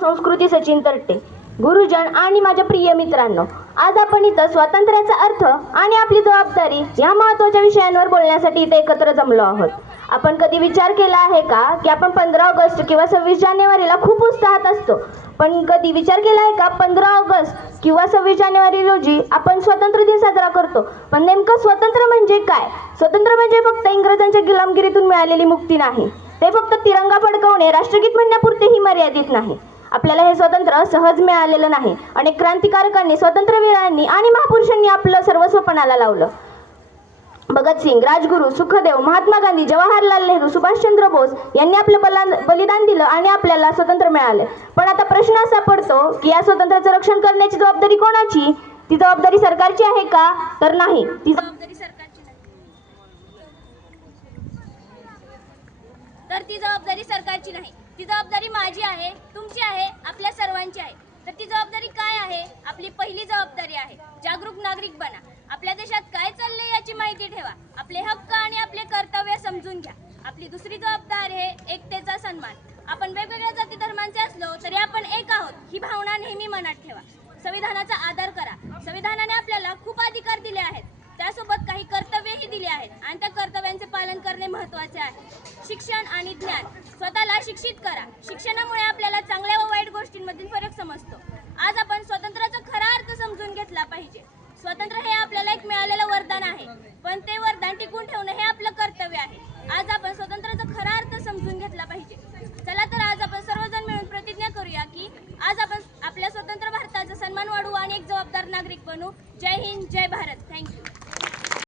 संस्कृती सचिन तरटे गुरुजन आणि माझ्या प्रिय मित्रांनो आज आपण इथं स्वातंत्र्याचा अर्थ आणि आपली जबाबदारी या महत्त्वाच्या विषयांवर बोलण्यासाठी इथे एकत्र जमलो आहोत. आपण कधी विचार केला आहे का की आपण पंधरा ऑगस्ट किंवा सव्वीस जानेवारीला खूप उत्साहात असतो? पण कधी विचार केला आहे का पंधरा ऑगस्ट किंवा सव्वीस जानेवारी रोजी आपण स्वातंत्र्य दिन साजरा करतो? पण नेमकं स्वतंत्र म्हणजे काय? स्वतंत्र म्हणजे फक्त इंग्रजांच्या गुलामगिरीतून मिळालेली मुक्ती नाही. ते फक्त तिरंगा फडकवणे राष्ट्रगीत म्हणण्यापुरतेही मर्यादित नाही. आपल्याला हे स्वातंत्र्य सहज मिळालेलं नाही. अनेक क्रांतिकारकांनी स्वातंत्र्यवीरांनी आणि महापुरुषांनी आपलं सर्वस्वपणाला लावलं. भगतसिंग राजगुरू सुखदेव महात्मा गांधी जवाहरलाल नेहरू सुभाषचंद्र बोस यांनी आपलं बला- बलिदान दिलं आणि आपल्याला स्वतंत्र मिळाले. पण आता प्रश्न असा पडतो की या स्वातंत्र्याचं रक्षण करण्याची जबाबदारी कोणाची? ती जबाबदारी सरकारची आहे का? तर नाही. ती जबाबदारी सरकारची नाही. तर ती जबाबदारी सरकारची नाही. ती जबाबदारी माझी आहे तुमची आहे. तर ती जबाबदारी काय आहे? आपली पहिली जबाबदारी आहे. जागरूक नागरिक बना. आपल्या देशात काय चाललंय याची माहिती ठेवा. आपले हक्क आणि आपले कर्तव्य समजून घ्या. आपली दुसरी जबाबदारी आहे एकतेचा सन्मान. आपण वेगवेगळ्या जाती धर्मांचे असलो तरी आपण एक आहोत. ही भावना नेहमी मनात ठेवा. संविधानाचा आदर करा. संविधानाने आपल्याला खूप अधिकार दिले आहेत. त्यासोबत काही कर्तव्यही दिली आहेत. आणि त्या कर्तव्यांचे पालन करणे महत्त्वाचे आहे. शिक्षण आणि ज्ञान. स्वतःला शिक्षित करा. शिक्षणामुळे आपल्याला चांगल्या व वाईट गोष्टींमधील फरक समजतो. आज आपण स्वातंत्र्याचा खरा अर्थ समजून घेतला पाहिजे. स्वातंत्र्य हे आपल्याला एक मिळालेलं वरदान आहे. पण ते वरदान टिकून ठेवणं हे आपलं कर्तव्य आहे. आज आपण स्वातंत्र्याचा खरा अर्थ समजून घेतला पाहिजे. चला तर आज आपण सर्वजण मिळून प्रतिज्ञा करूया की आज आपण आपल्या स्वतंत्र भारताचा सन्मान वाढवू आणि एक जबाबदार नागरिक बनू. जय हिंद जय भारत. Thank you